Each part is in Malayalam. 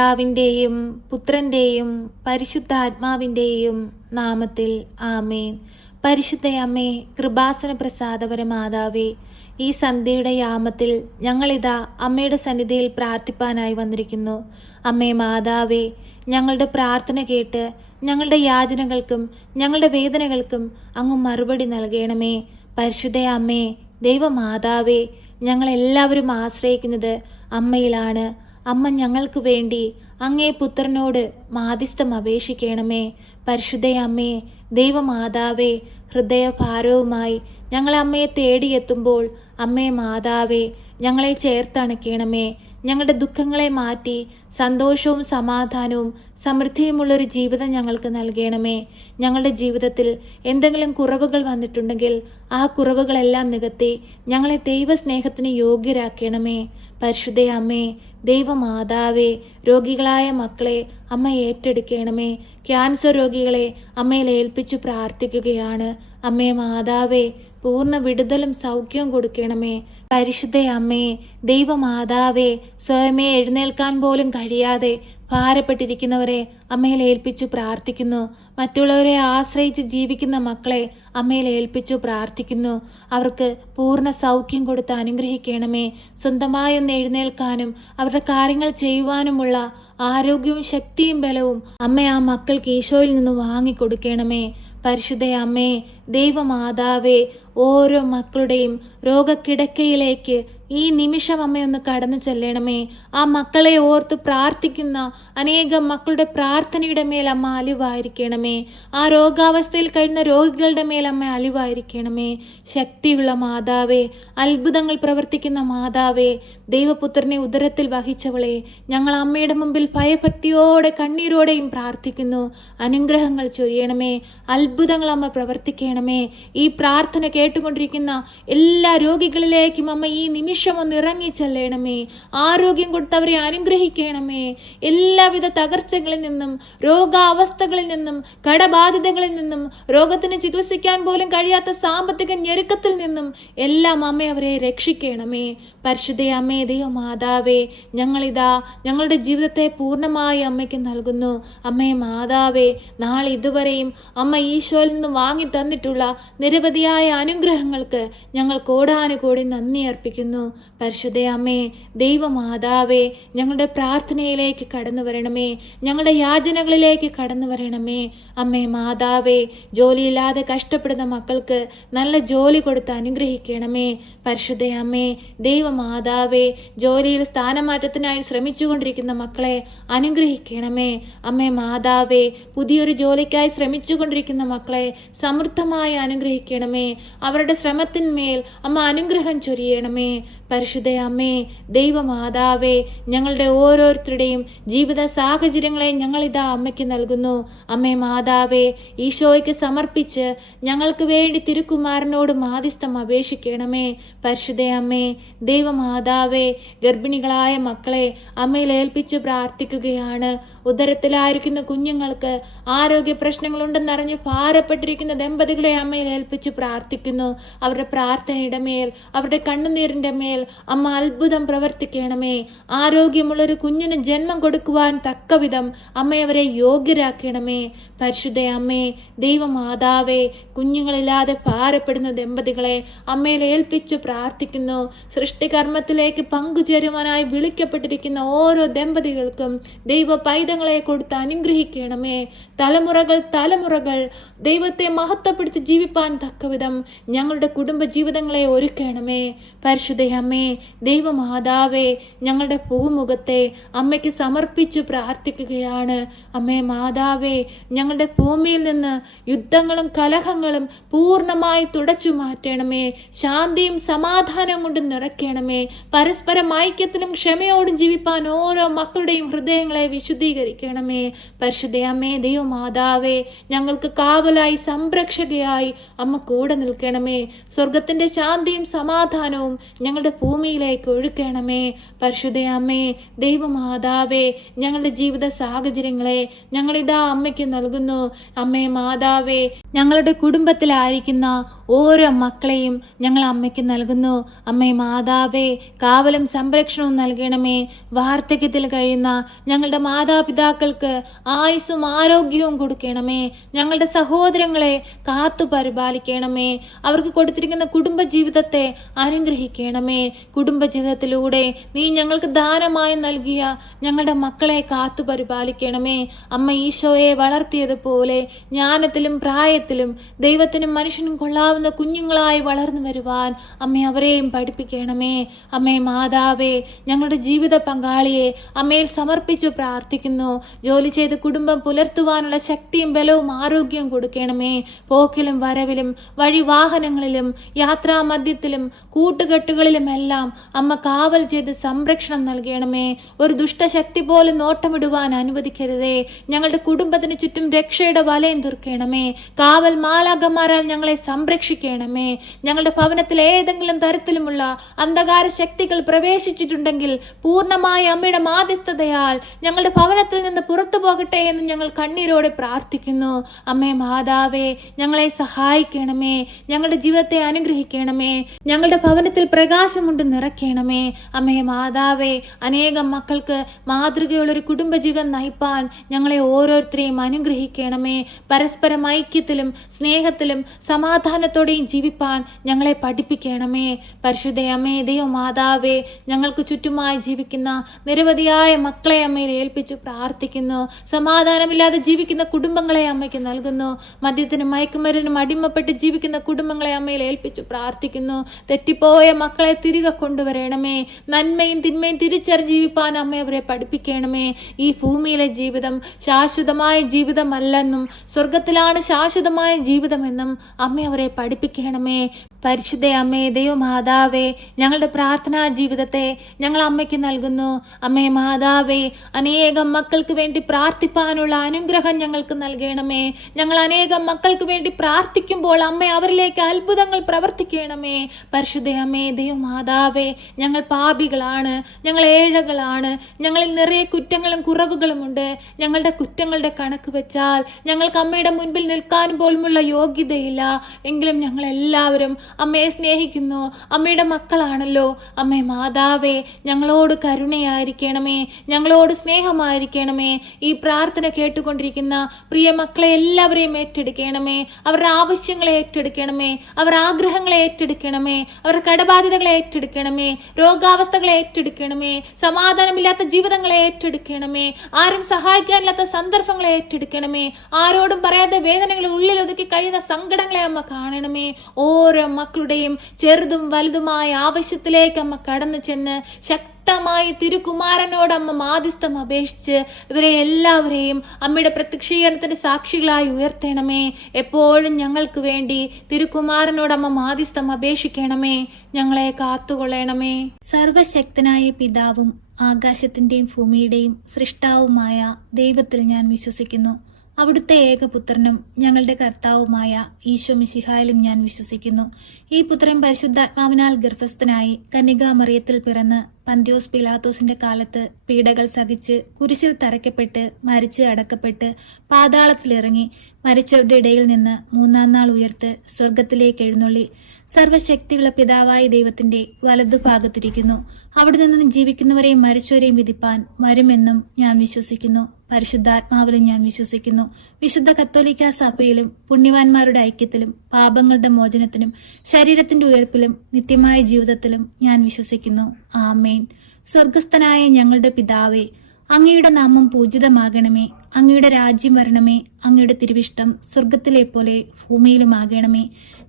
പിതാവിൻ്റെയും പുത്രൻ്റെയും പരിശുദ്ധാത്മാവിൻ്റെയും നാമത്തിൽ ആമേൻ. പരിശുദ്ധയമ്മേ, കൃപാസന പ്രസാദപരമാതാവേ, ഈ സന്ധ്യയുടെ യാമത്തിൽ ഞങ്ങളിതാ അമ്മയുടെ സന്നിധിയിൽ പ്രാർത്ഥിപ്പാനായി വന്നിരിക്കുന്നു. അമ്മേ മാതാവേ, ഞങ്ങളുടെ പ്രാർത്ഥന കേട്ട് ഞങ്ങളുടെ യാചനകൾക്കും ഞങ്ങളുടെ വേദനകൾക്കും അങ്ങ് മറുപടി നൽകണമേ. പരിശുദ്ധയമ്മേ, ദൈവമാതാവേ, ഞങ്ങളെല്ലാവരും ആശ്രയിക്കുന്നത് അമ്മയിലാണ്. അമ്മ ഞങ്ങൾക്ക് വേണ്ടി അങ്ങേ പുത്രനോട് മാധ്യസ്ഥം അപേക്ഷിക്കണമേ. പരിശുദ്ധയമ്മേ, ദൈവമാതാവേ, ഹൃദയഭാരവുമായി ഞങ്ങൾ അമ്മയെ തേടിയെത്തുമ്പോൾ അമ്മേ മാതാവേ, ഞങ്ങളെ ചേർത്തണയ്ക്കണമേ. ഞങ്ങളുടെ ദുഃഖങ്ങളെ മാറ്റി സന്തോഷവും സമാധാനവും സമൃദ്ധിയുമുള്ളൊരു ജീവിതം ഞങ്ങൾക്ക് നൽകണമേ. ഞങ്ങളുടെ ജീവിതത്തിൽ എന്തെങ്കിലും കുറവുകൾ വന്നിട്ടുണ്ടെങ്കിൽ ആ കുറവുകളെല്ലാം നികത്തി ഞങ്ങളെ ദൈവസ്നേഹത്തിന് യോഗ്യരാക്കണമേ. പരിശുദ്ധയമ്മേ, ദൈവമാതാവേ, രോഗികളായ മക്കളെ അമ്മ ഏറ്റെടുക്കണമേ. ക്യാൻസർ രോഗികളെ അമ്മയിൽ ഏൽപ്പിച്ചു പ്രാർത്ഥിക്കുകയാണ്. അമ്മേ മാതാവേ, പൂർണ്ണ വിടുതലും സൗഖ്യവും കൊടുക്കണമേ. പരിശുദ്ധയമ്മേ, ദൈവമാതാവേ, സ്വയമേ എഴുന്നേൽക്കാൻ പോലും കഴിയാതെ ഭാരപ്പെട്ടിരിക്കുന്നവരെ അമ്മയിൽ ഏൽപ്പിച്ചു പ്രാർത്ഥിക്കുന്നു. മറ്റുള്ളവരെ ആശ്രയിച്ച് ജീവിക്കുന്ന മക്കളെ അമ്മയിൽ ഏൽപ്പിച്ചു പ്രാർത്ഥിക്കുന്നു. അവർക്ക് പൂർണ്ണ സൗഖ്യം കൊടുത്ത് അനുഗ്രഹിക്കണമേ. സ്വന്തമായി ഒന്ന് എഴുന്നേൽക്കാനും അവരുടെ കാര്യങ്ങൾ ചെയ്യുവാനുമുള്ള ആരോഗ്യവും ശക്തിയും ബലവും അമ്മ ആ മക്കൾക്ക് ഈശോയിൽ നിന്ന് വാങ്ങിക്കൊടുക്കണമേ. പരിശുദ്ധയമ്മേ, ദൈവമാതാവേ, ഓരോ മക്കളുടെയും രോഗക്കിടക്കയിലേക്ക് ഈ നിമിഷം അമ്മയൊന്ന് കടന്നു ചെല്ലണമേ. ആ മക്കളെ ഓർത്ത് പ്രാർത്ഥിക്കുന്ന അനേകം മക്കളുടെ പ്രാർത്ഥനയുടെ മേൽ അമ്മ അലിവായിരിക്കണമേ. ആ രോഗാവസ്ഥയിൽ കഴിയുന്ന രോഗികളുടെ മേൽ അമ്മ അലിവായിരിക്കണമേ. ശക്തിയുള്ള മാതാവേ, അത്ഭുതങ്ങൾ പ്രവർത്തിക്കുന്ന മാതാവേ, ദൈവപുത്രനെ ഉദരത്തിൽ വഹിച്ചവളെ, ഞങ്ങൾ അമ്മയുടെ മുമ്പിൽ ഭയഭക്തിയോടെ കണ്ണീരോടെയും പ്രാർത്ഥിക്കുന്നു. അനുഗ്രഹങ്ങൾ ചൊരിയണമേ. അത്ഭുതങ്ങൾ അമ്മ പ്രവർത്തിക്കണമേ. ഈ പ്രാർത്ഥന കേട്ടുകൊണ്ടിരിക്കുന്ന എല്ലാ രോഗികളിലേക്കും അമ്മ ഈ നിമിഷം ഒന്ന് ഇറങ്ങി ചെല്ലണമേ. ആരോഗ്യം കൊടുത്തവരെ അനുഗ്രഹിക്കണമേ. എല്ലാവിധ തകർച്ചകളിൽ നിന്നും രോഗാവസ്ഥകളിൽ നിന്നും കടബാധിതകളിൽ നിന്നും രോഗത്തിന് ചികിത്സിക്കാൻ പോലും കഴിയാത്ത സാമ്പത്തിക ഞെരുക്കത്തിൽ നിന്നും എല്ലാം അമ്മ അവരെ രക്ഷിക്കണമേ. പരിശുദ്ധയമ്മേ, ദൈവമാതാവേ, ഞങ്ങളിതാ ഞങ്ങളുടെ ജീവിതത്തെ പൂർണ്ണമായി അമ്മയ്ക്ക് നൽകുന്നു. അമ്മേ മാതാവേ, നാളെ ഇതുവരെയും അമ്മ ഈശോയിൽ നിന്ന് വാങ്ങി തന്നിട്ടുള്ള നിരവധിയായ അനുഗ്രഹങ്ങൾക്ക് ഞങ്ങൾ കോടാനുകോടി നന്ദി അർപ്പിക്കുന്നു. പരിശുദ്ധയമ്മേ, ദൈവമാതാവേ, ഞങ്ങളുടെ പ്രാർത്ഥനയിലേക്ക് കടന്നു വരണമേ. ഞങ്ങളുടെ യാചനകളിലേക്ക് കടന്നു വരണമേ. അമ്മേ മാതാവേ, ജോലിയില്ലാതെ കഷ്ടപ്പെടുന്ന മക്കൾക്ക് നല്ല ജോലി കൊടുത്ത് അനുഗ്രഹിക്കണമേ. പരിശുദ്ധയമ്മേ, ദൈവമാതാവേ, ജോലിയിൽ സ്ഥാനമാറ്റത്തിനായി ശ്രമിച്ചുകൊണ്ടിരിക്കുന്ന മക്കളെ അനുഗ്രഹിക്കണമേ. അമ്മേ മാതാവേ, പുതിയൊരു ജോലിക്കായി ശ്രമിച്ചുകൊണ്ടിരിക്കുന്ന മക്കളെ സമൃദ്ധമായി അനുഗ്രഹിക്കണമേ. അവരുടെ ശ്രമത്തിന്മേൽ അമ്മ അനുഗ്രഹം ചൊരിയണമേ. പരിശുദ്ധയമ്മേ, ദൈവമാതാവേ, ഞങ്ങളുടെ ഓരോരുത്തരുടെയും ജീവിത സാഹചര്യങ്ങളെ ഞങ്ങളിതാ അമ്മയ്ക്ക് നൽകുന്നു. അമ്മേ മാതാവേ, ഈശോയ്ക്ക് സമർപ്പിച്ച് ഞങ്ങൾക്ക് വേണ്ടി തിരുക്കുമാരനോട് മാധ്യസ്ഥം അപേക്ഷിക്കണമേ. പരിശുദ്ധയമ്മേ, ദൈവമാതാവേ, ഗർഭിണികളായ മക്കളെ അമ്മയിൽ ഏൽപ്പിച്ചു പ്രാർത്ഥിക്കുകയാണ്. ഉദരത്തിലായിരിക്കുന്ന കുഞ്ഞുങ്ങൾക്ക് ആരോഗ്യ പ്രശ്നങ്ങളുണ്ടെന്നറിഞ്ഞ് ഭാരപ്പെട്ടിരിക്കുന്ന ദമ്പതികളെ അമ്മയിൽ ഏൽപ്പിച്ചു പ്രാർത്ഥിക്കുന്നു. അവരുടെ പ്രാർത്ഥനയുടെ മേൽ, അവരുടെ കണ്ണുനീരിൻ്റെ മേൽ അമ്മ അത്ഭുതം പ്രവർത്തിക്കണമേ. ആരോഗ്യമുള്ളൊരു കുഞ്ഞിന് ജന്മം കൊടുക്കുവാൻ തക്കവിധം അമ്മ അവരെ യോഗ്യരാക്കണമേ. പരിശുദ്ധയമ്മേ, ദൈവമാതാവേ, കുഞ്ഞുങ്ങളില്ലാതെ ഭാരപ്പെടുന്ന ദമ്പതികളെ അമ്മയിൽ ഏൽപ്പിച്ചു പ്രാർത്ഥിക്കുന്നു. സൃഷ്ടികർമ്മത്തിലേക്ക് പങ്കുചേരുവാനായി വിളിക്കപ്പെട്ടിരിക്കുന്ന ഓരോ ദമ്പതികൾക്കും ദൈവ പൈതങ്ങളെ കൊടുത്ത് അനുഗ്രഹിക്കണമേ. തലമുറകൾ ദൈവത്തെ മഹത്വപ്പെടുത്തി ജീവിപ്പാൻ തക്കവിധം ഞങ്ങളുടെ കുടുംബ ജീവിതങ്ങളെ ഒരുക്കണമേ. പരിശുദ്ധയമ്മേ, ദൈവമാതാവേ, ഞങ്ങളുടെ പൂമുഖത്തെ അമ്മയ്ക്ക് സമർപ്പിച്ചു പ്രാർത്ഥിക്കുകയാണ്. അമ്മേ മാതാവേ, ഞങ്ങളുടെ ഭൂമിയിൽ നിന്ന് യുദ്ധങ്ങളും കലഹങ്ങളും പൂർണ്ണമായി തുടച്ചു മാറ്റണമേ. ശാന്തിയും സമാധാനവും കൊണ്ട് നിറയ്ക്കണമേ. പരസ്പരം ഐക്യത്തിലും ക്ഷമയോടും ജീവിപ്പാൻ ഓരോ മക്കളുടെയും ഹൃദയങ്ങളെ വിശുദ്ധീകരിക്കണമേ. പരിശുദ്ധയമ്മേ, ദൈവമാതാവേ, ഞങ്ങൾക്ക് കാവലായി സംരക്ഷകയായി മാതൃകയായി അമ്മ കൂടെ നിൽക്കണമേ. സ്വർഗത്തിൻ്റെ ശാന്തിയും സമാധാനവും ഞങ്ങളുടെ ഭൂമിയിലേക്ക് ഒഴുക്കണമേ. പരിശുദ്ധ അമ്മേ, ദൈവമാതാവേ, ഞങ്ങളുടെ ജീവിത സാഹചര്യങ്ങളെ ഞങ്ങളിതാ അമ്മയ്ക്ക് നൽകുന്നു. അമ്മേ മാതാവേ, ഞങ്ങളുടെ കുടുംബത്തിലായിരിക്കുന്ന ഓരോ മക്കളെയും ഞങ്ങൾ അമ്മയ്ക്ക് നൽകുന്നു. അമ്മേ മാതാവേ, കാവലും സംരക്ഷണവും നൽകണമേ. വാർദ്ധക്യത്തിൽ കഴിയുന്ന ഞങ്ങളുടെ മാതാപിതാക്കൾക്ക് ആയുസ്സും ആരോഗ്യവും കൊടുക്കണമേ. ഞങ്ങളുടെ സഹോദരങ്ങളെ കാത്തു പരിപാലിക്കണമേ. അവർക്ക് കൊടുത്തിരിക്കുന്ന കുടുംബജീവിതത്തെ അനുഗ്രഹിക്കണമേ. കുടുംബജീവിതത്തിലൂടെ നീ ഞങ്ങൾക്ക് ദാനമായി നൽകിയ ഞങ്ങളുടെ മക്കളെ കാത്തു പരിപാലിക്കണമേ. അമ്മ ഈശോയെ വളർത്തിയതുപോലെ ജ്ഞാനത്തിലും പ്രായത്തിലും ദൈവത്തിനും മനുഷ്യനും കൊള്ളാവുന്ന കുഞ്ഞുങ്ങളായി വളർന്നു വരുവാൻ അമ്മ അവരെയും പഠിപ്പിക്കണമേ. അമ്മേ മാതാവേ, ഞങ്ങളുടെ ജീവിത പങ്കാളിയെ അമ്മയിൽ സമർപ്പിച്ചു പ്രാർത്ഥിക്കുന്നു. ജോലി ചെയ്ത് കുടുംബം പുലർത്തുവാനുള്ള ശക്തിയും ബലവും ആരോഗ്യവും കൊടുക്കണമേ. പോക്കിലും വരവിലും വഴിവാഹനങ്ങളിലും യാത്രാമധ്യത്തിലും കൂട്ടുകെട്ടുകളിലുമെല്ലാം അമ്മ കാവൽ ചെയ്ത് സംരക്ഷണം നൽകണമേ. ഒരു ദുഷ്ടശക്തി പോലും നോട്ടമിടുവാൻ അനുവദിക്കരുതേ. ഞങ്ങളുടെ കുടുംബത്തിന് ചുറ്റും രക്ഷയുടെ വലയം തീർക്കണമേ. കാവൽ മാലാഖമാരാൽ ഞങ്ങളെ സംരക്ഷിക്കണമേ. ഞങ്ങളുടെ ഭവനത്തിൽ ഏതെങ്കിലും തരത്തിലുമുള്ള അന്ധകാര ശക്തികൾ പ്രവേശിച്ചിട്ടുണ്ടെങ്കിൽ പൂർണ്ണമായ അമ്മയുടെ മാധ്യസ്ഥതയാൽ ഞങ്ങളുടെ ഭവനത്തിൽ നിന്ന് പുറത്തു പോകട്ടെ എന്ന് ഞങ്ങൾ കണ്ണീരോടെ പ്രാർത്ഥിക്കുന്നു. അമ്മേ മാതാവേ, ഞങ്ങളെ സഹായിക്കണമേ. ഞങ്ങളുടെ ജീവിതത്തെ അനുഗ്രഹിക്കണമേ. ഞങ്ങളുടെ ഭവനത്തിൽ പ്രകാശമുണ്ട് നിറയ്ക്കണമേ. അമ്മേ മാതാവേ, അനേകം മക്കൾക്ക് മാതൃകയുള്ളൊരു കുടുംബജീവൻ നയിപ്പാൻ ഞങ്ങളെ ഓരോരുത്തരെയും അനുഗ്രഹിക്കണമേ. പരസ്പരം ഐക്യത്തിലും സ്നേഹത്തിലും സമാധാനത്തോടെയും ജീവിപ്പാൻ ഞങ്ങളെ പഠിപ്പിക്കണമേ. പരിശുദ്ധ അമ്മേ, ദൈവമാതാവേ, ഞങ്ങൾക്ക് ചുറ്റുമായി ജീവിക്കുന്ന നിരവധിയായ മക്കളെ അമ്മയിൽ ഏൽപ്പിച്ചു പ്രാർത്ഥിക്കുന്നു. സമാധാനമില്ലാതെ ജീവിക്കുന്ന കുടുംബങ്ങളെ അമ്മയ്ക്ക് നൽകുന്നു. മദ്യത്തിനും മയക്കുമരുന്നിനും അടിമപ്പെട്ട് ജീവിക്കുന്ന കുടുംബങ്ങളെ അമ്മയിൽ ഏൽപ്പിച്ചു പ്രാർത്ഥിക്കുന്നു. തെറ്റിപ്പോയ മക്കളെ തിരികെ കൊണ്ടുവരണമേ. നന്മയും തിന്മയും തിരിച്ചറിഞ്ഞ് ജീവിപ്പാൻ അമ്മ അവരെ പഠിപ്പിക്കണമേ. ഈ ഭൂമിയിലെ ജീവിതം ശാശ്വതമായ ജീവിതമല്ലെന്നും സ്വർഗത്തിലാണ് ശാശ്വതമായ ജീവിതമെന്നും അമ്മ അവരെ പഠിപ്പിക്കണമേ. പരിശുദ്ധ അമ്മേ, ദൈവമാതാവേ, ഞങ്ങളുടെ പ്രാർത്ഥനാ ജീവിതത്തെ ഞങ്ങൾ അമ്മയ്ക്ക് നൽകുന്നു. അമ്മേ മാതാവേ, അനേകം മക്കൾക്ക് വേണ്ടി പ്രാർത്ഥിപ്പാനുള്ള അനുഗ്രഹം ഞങ്ങൾക്ക് നൽകണമേ. ഞങ്ങൾ അനേകം മക്കൾക്ക് വേണ്ടി പ്രാർത്ഥിക്കുമ്പോൾ അമ്മ അവരിലേക്ക് അത്ഭുതങ്ങൾ പ്രവർത്തിക്കണമേ. പരിശുദ്ധ അമ്മേ, ദൈവമാതാവേ, ഞങ്ങൾ പാപികളാണ്, ഞങ്ങൾ ഏഴകളാണ്, ഞങ്ങളിൽ നിറയെ കുറ്റങ്ങളും കുറവുകളുമുണ്ട്. ഞങ്ങളുടെ കുറ്റങ്ങളുടെ കണക്ക് വെച്ചാൽ ഞങ്ങൾക്ക് അമ്മയുടെ മുൻപിൽ നിൽക്കാൻ പോലുമുള്ള യോഗ്യതയില്ല. എങ്കിലും ഞങ്ങളെല്ലാവരും അമ്മയെ സ്നേഹിക്കുന്നു. അമ്മയുടെ മക്കളാണല്ലോ. അമ്മേ മാതാവേ, ഞങ്ങളോട് കരുണയായിരിക്കണമേ. ഞങ്ങളോട് സ്നേഹമായിരിക്കണമേ. ഈ പ്രാർത്ഥന കേട്ടുകൊണ്ടിരിക്കുന്ന പ്രിയ മക്കളെ എല്ലാവരെയും ഏറ്റെടുക്കണമേ. അവരുടെ ആവശ്യങ്ങളെ ഏറ്റെടുക്കണമേ. അവരുടെ ആഗ്രഹങ്ങളെ ഏറ്റെടുക്കണമേ. അവരുടെ കടബാധ്യതകളെ ഏറ്റെടുക്കണമേ. രോഗാവസ്ഥകളെ ഏറ്റെടുക്കണമേ. സമാധാനമില്ലാത്ത ജീവിതങ്ങളെ ഏറ്റെടുക്കണമേ. ആരും സഹായിക്കാനില്ലാത്ത സന്ദർഭങ്ങളെ ഏറ്റെടുക്കണമേ. ആരോടും പറയാതെ വേദനകൾ ഉള്ളിൽ ഒതുക്കി കഴിയുന്ന സങ്കടങ്ങളെ അമ്മ കാണണമേ. ഓരോ മക്കളുടെയും ചെറുതും വലുതുമായ ആവശ്യത്തിലേക്ക് അമ്മ കടന്നു ചെന്ന് ശക്തമായി തിരുകുമാരനോട് അമ്മ മാധ്യസ്ഥം അപേക്ഷിച്ച് ഇവരെ എല്ലാവരെയും അമ്മയുടെ പ്രത്യക്ഷീകരണത്തിന്റെ സാക്ഷികളായി ഉയർത്തണമേ. എപ്പോഴും ഞങ്ങൾക്ക് വേണ്ടി തിരുകുമാരനോട് അമ്മ മാധ്യസ്ഥം അപേക്ഷിക്കണമേ. ഞങ്ങളെ കാത്തുകൊള്ളണമേ. സർവശക്തനായ പിതാവും ആകാശത്തിന്റെയും ഭൂമിയുടെയും സൃഷ്ടാവുമായ ദൈവത്തിൽ ഞാൻ വിശ്വസിക്കുന്നു. അവിടുത്തെ ഏകപുത്രനും ഞങ്ങളുടെ കർത്താവുമായ ഈശോ മിശിഹായിലും ഞാൻ വിശ്വസിക്കുന്നു. ഈ പുത്രൻ പരിശുദ്ധാത്മാവിനാൽ ഗർഭസ്ഥനായി കന്യകാമറിയത്തിൽ പിറന്ന് പന്ത്യോസ് പിലാത്തോസിന്റെ കാലത്ത് പീഡകൾ സഹിച്ച് കുരിശിൽ തറയ്ക്കപ്പെട്ട് മരിച്ച് അടക്കപ്പെട്ട് പാതാളത്തിലിറങ്ങി മരിച്ചവരുടെ ഇടയിൽ നിന്ന് മൂന്നാം നാൾ ഉയർത്ത് സ്വർഗത്തിലേക്ക് എഴുന്നള്ളി സർവശക്തിയുള്ള പിതാവായ ദൈവത്തിന്റെ വലതുഭാഗത്തിരിക്കുന്നു. അവിടെ നിന്നും ജീവിക്കുന്നവരെയും മരിച്ചവരെയും വിധിപ്പാൻ വരുമെന്നും ഞാൻ വിശ്വസിക്കുന്നു. പരിശുദ്ധാത്മാവിലും ഞാൻ വിശ്വസിക്കുന്നു. വിശുദ്ധ കത്തോലിക്ക സഭയിലും പുണ്യവാന്മാരുടെ ഐക്യത്തിലും പാപങ്ങളുടെ മോചനത്തിനും ശരീരത്തിന്റെ ഉയർപ്പിലും നിത്യമായ ജീവിതത്തിലും ഞാൻ വിശ്വസിക്കുന്നു. ആമേൻ. സ്വർഗസ്ഥനായ ഞങ്ങളുടെ പിതാവേ, അങ്ങയുടെ നാമം പൂജിതമാകണമേ. അങ്ങയുടെ രാജ്യം വരണമേ. അങ്ങയുടെ തിരുവിഷ്ടം സ്വർഗത്തിലെ പോലെ ഭൂമിയിലുമാകണമേ.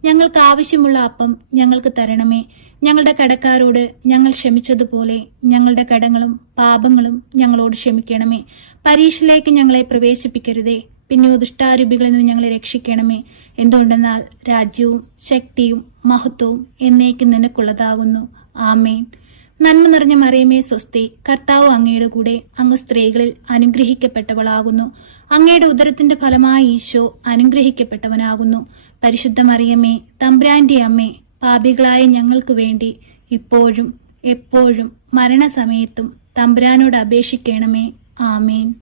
ഞങ്ങൾക്ക് ആവശ്യമുള്ള അപ്പം ഞങ്ങൾക്ക് തരണമേ. ഞങ്ങളുടെ കടക്കാരോട് ഞങ്ങൾ ക്ഷമിച്ചതുപോലെ ഞങ്ങളുടെ കടങ്ങളും പാപങ്ങളും ഞങ്ങളോട് ക്ഷമിക്കണമേ. പരീക്ഷയിലേക്ക് ഞങ്ങളെ പ്രവേശിപ്പിക്കരുതേ, പിന്നെയോ ദുഷ്ടാരൂപികളിൽ നിന്ന് ഞങ്ങളെ രക്ഷിക്കണമേ. എന്തുകൊണ്ടെന്നാൽ രാജ്യവും ശക്തിയും മഹത്വവും എന്നേക്കും നിനക്കുള്ളതാകുന്നു. ആമേൻ. നന്മ നിറഞ്ഞ മറിയമേ സ്വസ്തി, കർത്താവ് അങ്ങയുടെ കൂടെ, അങ്ങ് സ്ത്രീകളിൽ അനുഗ്രഹിക്കപ്പെട്ടവളാകുന്നു. അങ്ങയുടെ ഉദരത്തിന്റെ ഫലമായി ഈശോ അനുഗ്രഹിക്കപ്പെട്ടവനാകുന്നു. പരിശുദ്ധ മറിയമേ, തമ്പുരാന്റെ അമ്മേ, പാപികളായ ഞങ്ങൾക്ക് വേണ്ടി ഇപ്പോഴും എപ്പോഴും മരണസമയത്തും തമ്പുരാനോട് അപേക്ഷിക്കണമേ. ആമേൻ.